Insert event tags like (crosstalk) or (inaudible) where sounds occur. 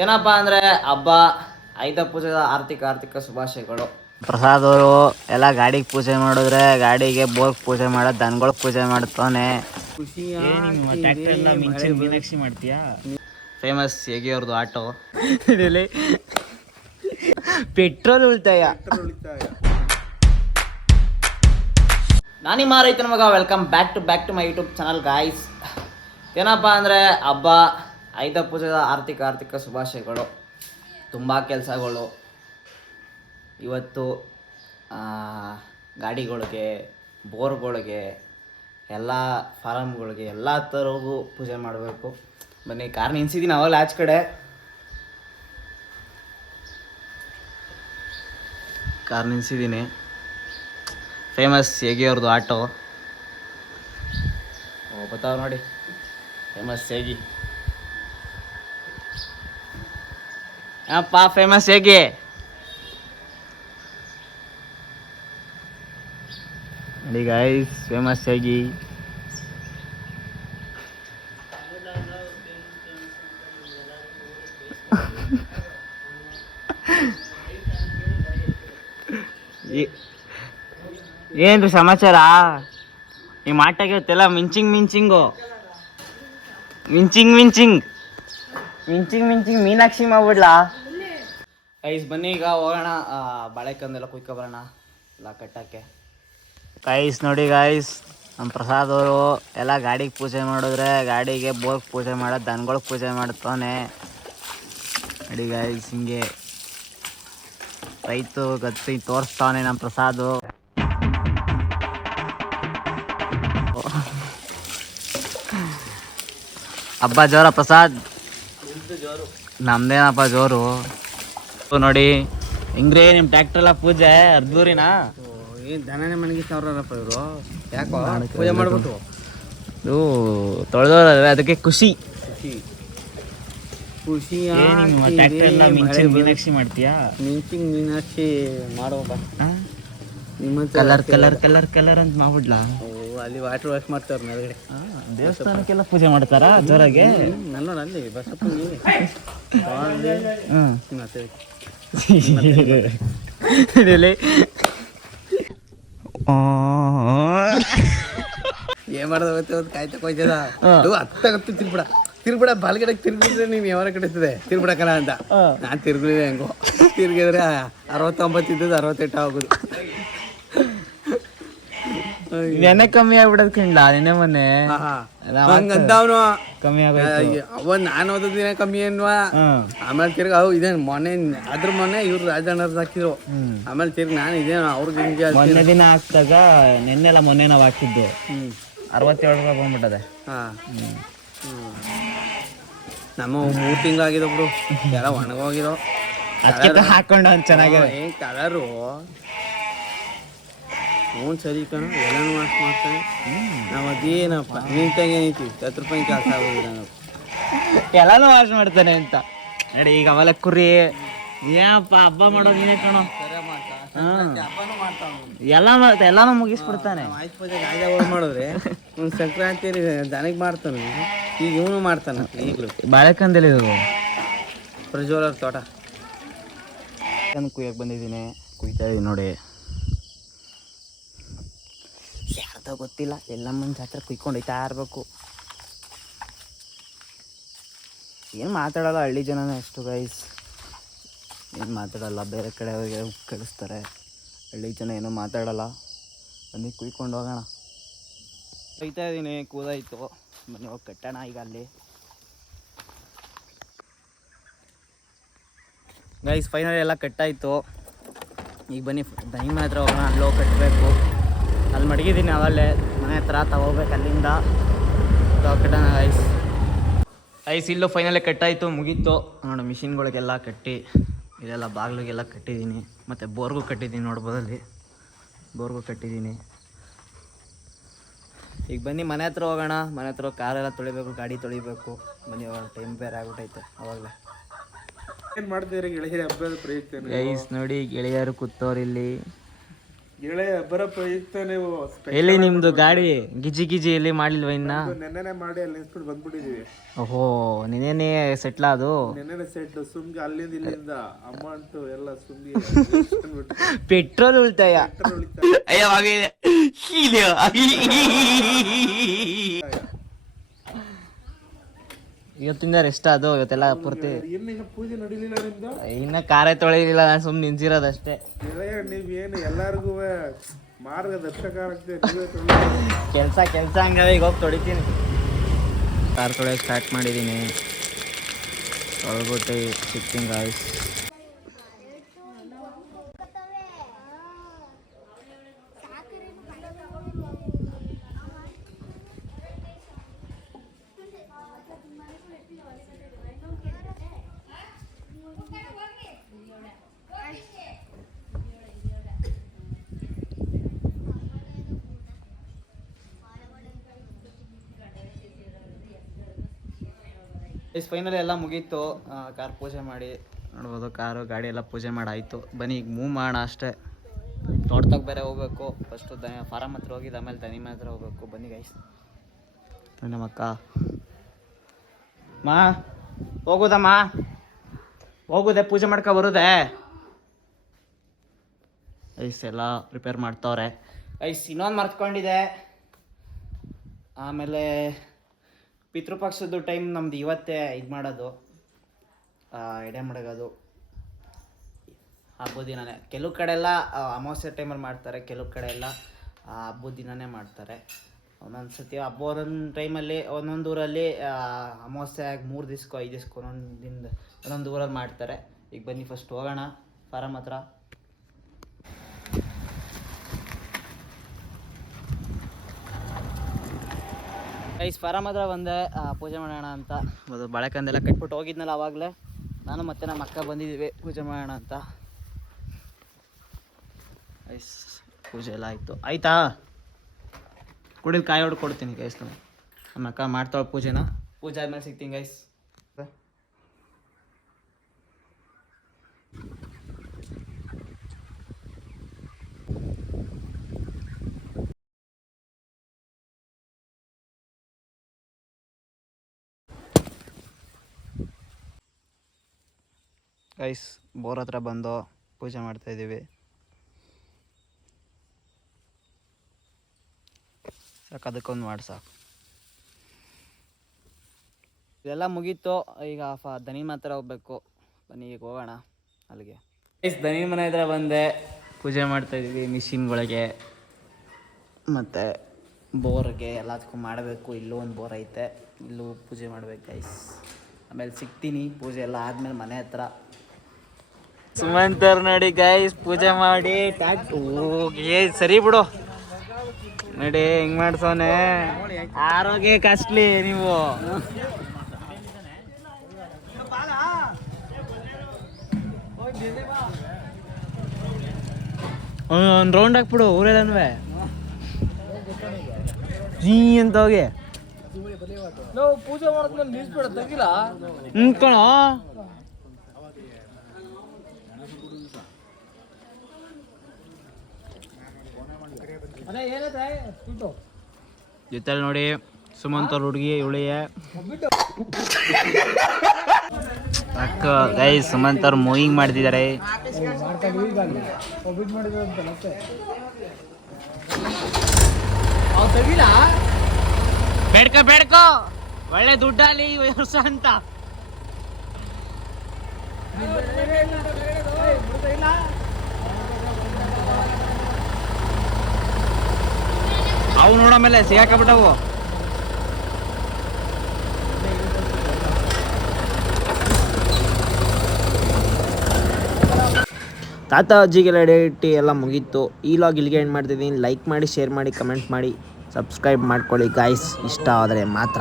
ಏನಪ್ಪ ಅಂದರೆ ಹಬ್ಬ ಐದ ಪೂಜೆದ ಆರ್ಥಿಕ ಆರ್ಥಿಕ ಶುಭಾಶಯಗಳು. ಪ್ರಸಾದವರು ಎಲ್ಲ ಗಾಡಿಗೆ ಪೂಜೆ ಮಾಡಿದ್ರೆ ಗಾಡಿಗೆ ಬೋಗ್ ಪೂಜೆ ಮಾಡೋದು ದನಗಳಿಗೆ ಪೂಜೆ ಮಾಡ್ತಾನೆ ಫೇಮಸ್ ಮಾಡ್ತೀಯಾ? ಫೇಮಸ್ ಹೇಗಿಯವ್ರದ್ದು ಆಟೋ? ಪೆಟ್ರೋಲ್ ಉಳಿತಾಯ. ನಾನಿಮ್ಮ ರೈತನ ಮಗ welcome back to back to my YouTube channel guys ಏನಪ್ಪ ಅಂದ್ರೆ ಹಬ್ಬ ಐದ ಪೂಜೆದ ಆರ್ಥಿಕ ಆರ್ಥಿಕ ಶುಭಾಶಯಗಳು, ತುಂಬ ಕೆಲಸಗಳು. ಇವತ್ತು ಗಾಡಿಗಳಿಗೆ, ಬೋರ್ಗಳಿಗೆ, ಎಲ್ಲ ಫಾರಮ್ಗಳಿಗೆ ಎಲ್ಲ ಥರಗೂ ಪೂಜೆ ಮಾಡಬೇಕು. ಬನ್ನಿ, ಕಾರ್ ನಿನ್ಸಿದ್ದೀನಿ ಅವಾಗಲೇ ಆಚೆ ಕಡೆ. ಕಾರ್ ನಿನ್ಸಿದ್ದೀನಿ ಫೇಮಸ್ ಹೇಗಿಯವ್ರದ್ದು ಆಟೋ? ಓ, ಬತ್ತಾವ ನೋಡಿ. ಫೇಮಸ್ ಹೇಗಿ? ಅಪ್ಪ ಫೇಮಸ್ ಹೇಗೆ? ನೋಡಿ ಗಾಯ್ಸ್ ಫೇಮಸ್ ಹೇಗಿ? ಏನ್ರಿ ಸಮಾಚಾರ? ಈ ಮಾಟಾಗಿರುತ್ತೆಲ್ಲ ಮಿಂಚಿಂಗ್ ಮಿಂಚಿಂಗು. ಮಿಂಚಿಂಗ್ ಮಿಂಚಿಂಗ್. ಮಿಂಚಿಂಗ್ ಮಿಂಚಿಂಗ್ ಮೀನಾಕ್ಷಿ ಮಾಡ್ಬಿಡ್ಲಾ? ಕೈಸ್ ಬನ್ನಿ ಈಗ ಹೋಗೋಣ. ಬಾಳೆಕಂದೆಲ್ಲ ಕುಯ್ಕೊ ಬರೋಣ. ಎಲ್ಲ ಕಟ್ಟಕ್ಕೆ. ಗೈಸ್ ನೋಡಿ ಗಾಯ್ಸ್ ನಮ್ಮ ಪ್ರಸಾದ್ ಅವರು ಎಲ್ಲ ಗಾಡಿಗೆ ಪೂಜೆ ಮಾಡಿದ್ರೆ ಗಾಡಿಗೆ ಬೋರ್ಗ್ ಪೂಜೆ ಮಾಡೋದು ದನಗಳಿಗೆ ಪೂಜೆ ಮಾಡ್ತಾನೆ. ನೋಡಿ ಗಾಯ್ಸ್ ಹಿಂಗೆ ರೈತು ಗತ್ತಿ ತೋರಿಸ್ತಾನೆ ನಮ್ಮ ಪ್ರಸಾದು. ಹಬ್ಬ ಜೋರ ಪ್ರಸಾದ್. ನಮ್ದೇನಪ್ಪ ಜೋರು? ನೋಡಿ ಹಿಂಗ್ರಿ ನಿಮ್ ಟ್ರ್ಯಾಕ್ಟರ್ ಎಲ್ಲ ಪೂಜೆ? ಅರ್ಧೂರಿನಾ? ಏನು ದನನೇ ಮನಗಿಸ್ತಾವ್ರಪ್ಪ ಇವರು? ಯಾಕೋ ಪೂಜೆ ಮಾಡ್ಬಿಟ್ಟು ಇದು ತೊಳೆದೋರಲ್ವೇ ಅದಕ್ಕೆ ಖುಷಿ. ಖುಷಿ. ಮೀನಾಕ್ಷಿ ಮಾಡ್ತೀಯಾ? ಮಿಂಚಿಂಗ್ ಮೀನಾಕ್ಷಿ ಮಾಡುವಪ್ಪ ಕಲರ್ ಕಲರ್ ಕಲರ್ ಕಲರ್ ಅಂತ ಮಾಡ್ಬಿಡ್ಲಾ? ಅಲ್ಲಿ ವಾಟರ್ ವಾಶ್ ಮಾಡ್ತಾರ ಮೇಲ್ಗಡೆ. ದೇವಸ್ಥಾನಕ್ಕೆಲ್ಲ ಪೂಜೆ ಮಾಡ್ತಾರಾ ಜೋರಾಗೆ? ನೋಡು ಅಲ್ಲಿ ಬಸಪ್ಪ ಏನ್ ಮಾಡೋದು ಅವತ್ತು ಅವತ್ತು ಕಾಯ್ತಾ ಕೊಯ್ತದ? ಹತ್ತಾಗತ್ತು ತಿರ್ಬಿಡ ತಿರ್ಬಿಡ ಬಾಲ್ಗಡೆ ತಿರ್ಗಿದ್ರೆ ನೀನ್ ಯಾವ ಕಡಿತದೆ ತಿರ್ಬಿಡಕಲ್ಲ ಅಂತ. ನಾನ್ ತಿರ್ಗಲಿಲ್ಲ ಹೆಂಗೋ. ತಿರ್ಗಿದ್ರೆ ಅರವತ್ತೊಂಬತ್ತು ಇದ್ದದ್ದು ಅರವತ್ತೆಂಟು ಆಗೋದು. ನೆನೆ ಕಮ್ಮಿ ಆಗ್ಬಿಡದ್ ಕಣ್ಲ ನೆನೆ ಮೊನ್ನೆ. ಅವನು ಕಮ್ಮಿ ಆಗೋಯ್ತು. ಅವ ನಾನು ಓದೋದ್ ದಿನ ಕಮ್ಮಿ ಏನ್ವಾ ಆಮೇಲೆ ತಿರ್ಗ ಅವು ಇದೇನ್ ಮೊನ್ನೆ ಅದ್ರ ಮೊನ್ನೆ ಇವ್ರು ರಾಜಣ್ಣರ್ದು ಹಾಕಿದ್ರು. ಆಮೇಲೆ ತಿರ್ಗ ನಾನು ಇದೇನು ಅವ್ರಿಗೆ ಹಿಂಗೆ ಮೊನ್ನೆ ದಿನ ಹಾಕ್ದಾಗ ನೆನ್ನೆಲ್ಲ ಮೊನ್ನೆ ನಾವು ಹಾಕಿದ್ದು ಅರವತ್ತೇಳು ರೂಪಾಯಿ ಬಂದ್ಬಿಟ್ಟದೆ. ಹಾ. ನಮ್ಮ ಮೂರು ತಿಂಗಳಾಗಿದೆ ಬಿಡು. ಎಲ್ಲ ಒಣಗೋಗಿರೋ ಅದಕ್ಕೆ ಹಾಕೊಂಡು ಒಂದ್ ಚೆನ್ನಾಗಿದೆ ಕಲರು ಹ್ಞೂ ಸರಿ ಕಣ ಎಲ್ಲಾನು ವಾಶ್ ಮಾಡ್ತಾನೆ. ನಾವು ಅದೇನಪ್ಪ ನಿಂತಾಗ ಏನೈತಿ? ಹತ್ತು ರೂಪಾಯಿ ಕೆಲಸ ಆಗೋದಿಲ್ಲ ನಾವು ಎಲ್ಲಾನು ವಾಶ್ ಮಾಡ್ತಾನೆ ಅಂತ. ನೋಡಿ ಈಗ ಅವಲ ಕುರಿ. ಏನಪ್ಪ ಹಬ್ಬ ಮಾಡೋದು ನೀನೇ ಕಣೋ. ಎಲ್ಲ ಮಾಡ್ತಾ ಎಲ್ಲಾನು ಮುಗಿಸ್ಬಿಡ್ತಾನೆ. ಆಯ್ತು ಪೂಜೆ ಮಾಡಿದ್ರೆ ಒಂದು ಸಂಕ್ರಾಂತಿ ದನಗೆ ಮಾಡ್ತಾನೆ ಈಗ ಇವನು ಮಾಡ್ತಾನೆ ಈಗಲೂ. ಬಾಳೆಕಂದಲ್ಲಿ ಇದು ಪ್ರಜ್ವಲರ್ ತೋಟ. ಕುಯ್ಯಕ್ಕೆ ಬಂದಿದ್ದೀನಿ ಕುಯ್ತಾ ಇದೀನಿ ನೋಡಿ. ಯಾರ್ದೋ ಗೊತ್ತಿಲ್ಲ. ಎಲ್ಲಮ್ಮನ ಜಾತ್ರೆ ಕುಯ್ಕೊಂಡು ಹೋಯ್ತಾ ಇರ್ಬೇಕು. ಏನು ಮಾತಾಡಲ್ಲ ಹಳ್ಳಿ ಜನನೇ ಅಷ್ಟು ಗೈಸ್ ಏನು ಮಾತಾಡಲ್ಲ, ಬೇರೆ ಕಡೆ ಹೋಗಿ ಕಳಿಸ್ತಾರೆ. ಹಳ್ಳಿ ಜನ ಏನೂ ಮಾತಾಡಲ್ಲ. ಬನ್ನಿ ಕುಯ್ಕೊಂಡು ಹೋಗೋಣ. ಹೋಯ್ತಾ ಇದ್ದೀನಿ, ಕೂದಾಯಿತು. ಬನ್ನಿ ಹೋಗಿ ಕಟ್ಟೋಣ ಈಗ ಅಲ್ಲಿ. ಗೈಸ್ ಫೈನಲ್ ಎಲ್ಲ ಕಟ್ಟಾಯಿತು. ಈಗ ಬನ್ನಿ ಬನ್ನಿ ಮಾತ್ರ ಹೋಗೋಣ, ಅಲ್ಲೋಗಿ ಕಟ್ಟಬೇಕು ಅಲ್ಲಿ ಮಡಗಿದ್ದೀನಿ ಅವಲ್ಲೇ ಮನೆ ಹತ್ರ ತಗೋಬೇಕು ಅಲ್ಲಿಂದ. ಕಟ್ಟೋಣ ಗೈಸ್ ಐಸ್ ಇಲ್ಲೂ ಫೈನಲ್ಲೇ ಕಟ್ಟಾಯಿತು ಮುಗೀತು. ನೋಡು ಮಿಷಿನ್ಗಳಿಗೆಲ್ಲ ಕಟ್ಟಿ ಇದೆಲ್ಲ ಬಾಗಿಲಿಗೆಲ್ಲ ಕಟ್ಟಿದ್ದೀನಿ. ಮತ್ತು ಬೋರ್ಗೂ ಕಟ್ಟಿದ್ದೀನಿ ನೋಡ್ಬೋದಲ್ಲಿ. ಬೋರ್ಗೂ ಕಟ್ಟಿದ್ದೀನಿ. ಈಗ ಬನ್ನಿ ಮನೆ ಹತ್ರ ಹೋಗೋಣ. ಮನೆ ಹತ್ರ ಕಾರೆಲ್ಲ ತೊಳಿಬೇಕು ಗಾಡಿ ತೊಳಿಬೇಕು. ಬನ್ನಿ ಅವಾಗ ಟೈಮ್ ಬೇರೆ ಆಗ್ಬಿಟ್ಟೈತೆ ಅವಾಗಲೇ. ಏನು ಮಾಡ್ತಿದ್ರೆ ಗೆಳೆಯರ ಹಬ್ಬದ ಪ್ರಯುಕ್ತ ಐಸ್ ನೋಡಿ ಗೆಳೆಯರು ಕೂತವ್ರು ಇಲ್ಲಿ ಗೆಳೆಯ ಬರಪ್ಪ ಈಗ ನೀವು ಎಲ್ಲಿ ನಿಮ್ದು ಗಾಡಿ? ಗಿಜಿ ಗಿಜಿ ಎಲ್ಲಿ ಮಾಡಿಲ್ವ ಇನ್ನ? ನೆನ್ನೆನೆ ಮಾಡಿ ಅಲ್ಲಿ ನಿಲ್ಸ್ಬಿಟ್ಟು ಬಂದ್ಬಿಟ್ಟಿದೀವಿ. ಓಹೋ ನಿನ್ನೇನೆ ಸೆಟ್ಲ ಅದು ನೆನ್ನೆನೆ ಸೆಟ್ ಸುಮ್ಗೆ ಅಲ್ಲಿಂದ ಇಲ್ಲಿಂದ ಅಮೌಂಟ್ ಎಲ್ಲ ಸುಮ್ಗೆ (laughs) ಪೆಟ್ರೋಲ್ ಉಳಿತಾಯ? ಇವತ್ತಿಂದ ರೆಸ್ಟ್ ಅದು ಇವತ್ತೆಲ್ಲ ಪೂರ್ತಿ. ಇನ್ನೀಗ ಪೂಜೆ ನಡೀಲಿಲ್ಲ ನಿಮ್ದು? ಇನ್ನ ಕಾರೇ ತೊಳೆಯಲಿಲ್ಲ ನಾನು ಸುಮ್ಮನೆ ನಿಂತಿರೋದಷ್ಟೇ ಗೆಳೆಯ ನೀವೇನು ಎಲ್ಲಾರ್ಗು ನೀವೇ. ಕೆಲಸ ಕೆಲಸ ಹಂಗವೆ ಈಗ ಹೋಗಿ ತೊಳಿತೀನಿ. ಕಾರ್ ತೊಳೆಯೋಕೆ ಸ್ಟಾರ್ಟ್ ಮಾಡಿದ್ದೀನಿ ತೊಳ್ಬಿಟ್ಟು ಸಿಗ್ತೀನಿ ಗಾಯ್ಸ್ ಇಸ್ ಫೈನಲಿ ಎಲ್ಲ ಮುಗೀತು. ಕಾರ್ ಪೂಜೆ ಮಾಡಿ ನೋಡ್ಬೋದು, ಕಾರು, ಗಾಡಿ ಎಲ್ಲ ಪೂಜೆ ಮಾಡಾಯಿತು. ಬನ್ನಿ, ಈಗ ಮೂವ್ ಮಾಡೋಣ ಅಷ್ಟೇ. ತೋಟದಾಗ ಬೇರೆ ಹೋಗ್ಬೇಕು. ಫಸ್ಟು ದ ಫಾರಮ್ ಹತ್ರ ಹೋಗಿದ್ದು, ಆಮೇಲೆ ದನಿಮ ಹತ್ರ ಹೋಗ್ಬೇಕು. ಬನ್ನಿ ಗೈಸ್ ನಮ್ಮಕ್ಕ ಮಾ, ಹೋಗೋದಮ್ಮ. ಹೋಗುದೆ, ಪೂಜೆ ಮಾಡ್ಕೊ ಬರುದೆ. ಐಸ್ ಎಲ್ಲ ಪ್ರಿಪೇರ್ ಮಾಡ್ತವ್ರೆ. ಐಸ್ ಇನ್ನೊಂದು ಮರ್ತ್ಕೊಂಡಿದೆ. ಆಮೇಲೆ ಪಿತೃಪಕ್ಷದ್ದು ಟೈಮ್ ನಮ್ದು ಇವತ್ತೇ ಇದು ಮಾಡೋದು. ಎಡೆ ಮಡಗೋದು. ಹಬ್ಬದ ದಿನನೇ. ಕೆಲವು ಕಡೆ ಎಲ್ಲ ಅಮಾವಾಸ್ಯೆ ಟೈಮಲ್ಲಿ ಮಾಡ್ತಾರೆ, ಕೆಲವು ಕಡೆ ಎಲ್ಲ ಹಬ್ಬದ ದಿನನೇ ಮಾಡ್ತಾರೆ. ಒಂದೊಂದು ಸತಿ ಹಬ್ಬ ಒಂದೊಂದು ಟೈಮಲ್ಲಿ ಒಂದೊಂದು ಊರಲ್ಲಿ ಅಮಾವಾಸ್ಯೆ ಆಗಿ ಮೂರು ದಿವ್ಸಕ್ಕೋ ಐದು ದಿವ್ಸಕ್ಕೋ ಒಂದೊಂದು ದಿನದ, ಒಂದೊಂದು ಊರಲ್ಲಿ ಮಾಡ್ತಾರೆ. ಈಗ ಬನ್ನಿ ಫಸ್ಟ್ ಹೋಗೋಣ. ಫಾರಮ್ ಹತ್ರ ಐಸ್ ಫಾರಮ್ ಹತ್ರ ಬಂದೆ ಪೂಜೆ ಮಾಡೋಣ ಅಂತ. ಅದು ಬಾಳೆಕಂದೆಲ್ಲ ಕಟ್ಬಿಟ್ಟು ಹೋಗಿದ್ನಲ್ಲ ಆವಾಗಲೇ ನಾನು ಮತ್ತೆ ನಮ್ಮ ಅಕ್ಕ ಬಂದಿದ್ದೀವಿ, ಪೂಜೆ ಮಾಡೋಣ ಅಂತ. ಐಸ್ ಪೂಜೆ ಎಲ್ಲ ಆಯಿತು. ಆಯ್ತಾ? ಕುಡಿದು ಕಾಯಿ ಹೊಡ್ಕೊಡ್ತೀನಿ ಗೈಸ್ ನಮ್ಮ ಅಕ್ಕ ಮಾಡ್ತಾಳೆ ಪೂಜೆನ. ಪೂಜೆ ಆದಮೇಲೆ ಸಿಗ್ತೀನಿ ಗೈಸ್. ಗೈಸ್ ಬೋರ್ ಹತ್ರ ಬಂದು ಪೂಜೆ ಮಾಡ್ತಾ ಇದ್ದೀವಿ. ಸಾಕು, ಅದಕ್ಕೊಂದು ಮಾಡಿ ಸಾಕು. ಇದೆಲ್ಲ ಮುಗೀತು, ಈಗ ಫ ದನಿ ಮಾತ್ರ ಹೋಗ್ಬೇಕು. ಬನ್ನಿ, ಈಗ ಹೋಗೋಣ ಅಲ್ಲಿಗೆ. ಗೈಸ್ ದನಿ ಮನೆ ಹತ್ರ ಬಂದೆ. ಪೂಜೆ ಮಾಡ್ತಾ ಇದ್ದೀವಿ ಮಿಷಿನ್ಗಳಿಗೆ ಮತ್ತು ಬೋರ್ಗೆ ಎಲ್ಲದಕ್ಕೂ ಮಾಡಬೇಕು, ಇಲ್ಲೂ ಒಂದು ಬೋರ್ ಐತೆ. ಇಲ್ಲೂ ಪೂಜೆ ಮಾಡ್ಬೇಕು ಗೈಸ್ ಆಮೇಲೆ ಸಿಗ್ತೀನಿ, ಪೂಜೆ ಎಲ್ಲ ಆದಮೇಲೆ ಮನೆ ಹತ್ರ. ಸುಮಂತರ್ ನೋಡಿ ಗೈಸ್ ಪೂಜೆ ಮಾಡಿ. ಏ ಸರಿ ಬಿಡು. ನೋಡಿ ಹೆಂಗ್ ಮಾಡ್ಸೋನೆ? ಆರೋಗ್ಯ ಕಾಸ್ಟ್ಲಿ ನೀವು. ಒಂದು ರೌಂಡ್ ಹಾಕ್ಬಿಡು ಊರೆಲ್ಲನೂ ಜೀ ಅಂತ ಹೋಗಿ. ಪೂಜೆ ಮಾಡಿದ್ಮೇಲೆ ನಿಲ್ಸ್ಬೇಡ ತೆಗಿಲ್ಲ ಹ್ಮ್ ಜೊತೆಲಿ ನೋಡಿ ಸುಮಂತ್ ಅವ್ರ ಹುಡುಗಿ ಇವಳಿಗೆ. ಅಕ್ಕ ಗೈ ಸುಮಂತ್ ಅವ್ರು ಮೂವಿಂಗ್ ಮಾಡ್ತಿದ್ದಾರೆ ಬೇಡ್ಕೋ ಬೇಡ್ಕೋ. ಒಳ್ಳೆ ದುಡ್ಡಲ್ಲಿ ವರ್ಷ ಅಂತ. ಅವು ನೋಡಮೇಲೆ ಸಿಗಾಕಬಿಟ್ಟವು. ತಾತ ಅಜ್ಜಿಗೆಲ್ಲ ಡೇಟಿ ಎಲ್ಲ ಮುಗೀತು. ಈ ಲಾಗ್ ಇಲ್ಲಿಗೆ ಏನು ಮಾಡ್ತಿದ್ದೀನಿ. ಲೈಕ್ ಮಾಡಿ ಶೇರ್ ಮಾಡಿ ಕಮೆಂಟ್ ಮಾಡಿ ಸಬ್ಸ್ಕ್ರೈಬ್ ಮಾಡ್ಕೊಳ್ಳಿ ಗಾಯ್ಸ್ ಇಷ್ಟ ಆದರೆ ಮಾತ್ರ.